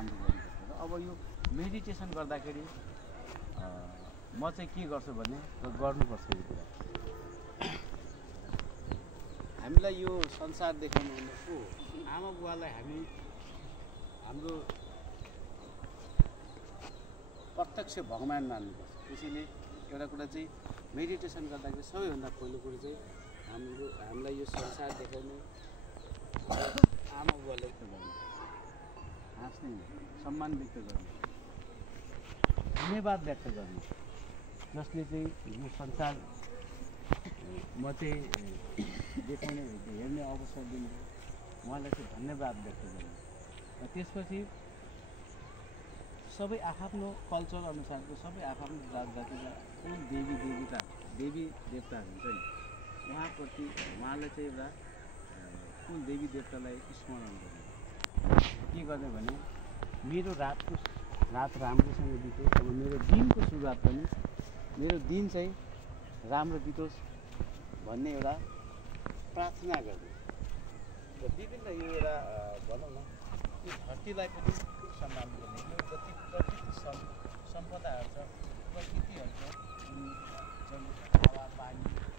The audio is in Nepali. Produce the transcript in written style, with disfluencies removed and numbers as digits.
राम्रो गर्नुपर्छ र अब यो मेडिटेसन गर्दाखेरि म चाहिँ के गर्छु भने गर्नुपर्छ यो कुरा हामीलाई यो संसार देखाउनु भने को आमा बुवालाई हामी हाम्रो प्रत्यक्ष भगवान मान्नुपर्छ त्यसैले एउटा कुरा चाहिँ मेडिटेसन गर्दाखेरि सबैभन्दा पहिलो कुरो चाहिँ हामीलाई यो संसार देखाउने आमा बुवालाई व्यक्त गर्नु हाँस्ने सम्मान व्यक्त गर्नु धन्यवाद व्यक्त गर्नु जसले चाहिँ यो संसार म चाहिँ देखाउने हेर्ने अवसर दिनु उहाँलाई चाहिँ धन्यवाद व्यक्त गर्नु र त्यसपछि सबै आफ्नो कल्चर अनुसारको सबै आफ्नो जात जातिका कुन देवी देवताहरू हुन्छ नि उहाँप्रति उहाँलाई चाहिँ एउटा कुन देवी देवतालाई स्मरण गर्नु के गर्ने भने मेरो रात राम्रोसँग बितोस् अब मेरो दिनको सुरुवात पनि मेरो दिन चाहिँ राम्रो बितोस् भन्ने एउटा प्रार्थना गर्ने र विभिन्न यो एउटा भनौँ न यो धरतीलाई पनि सम्मान गर्ने यो जति प्रकृति सम्पदाहरू छ प्रकृतिहरू छ जुन हावा पानी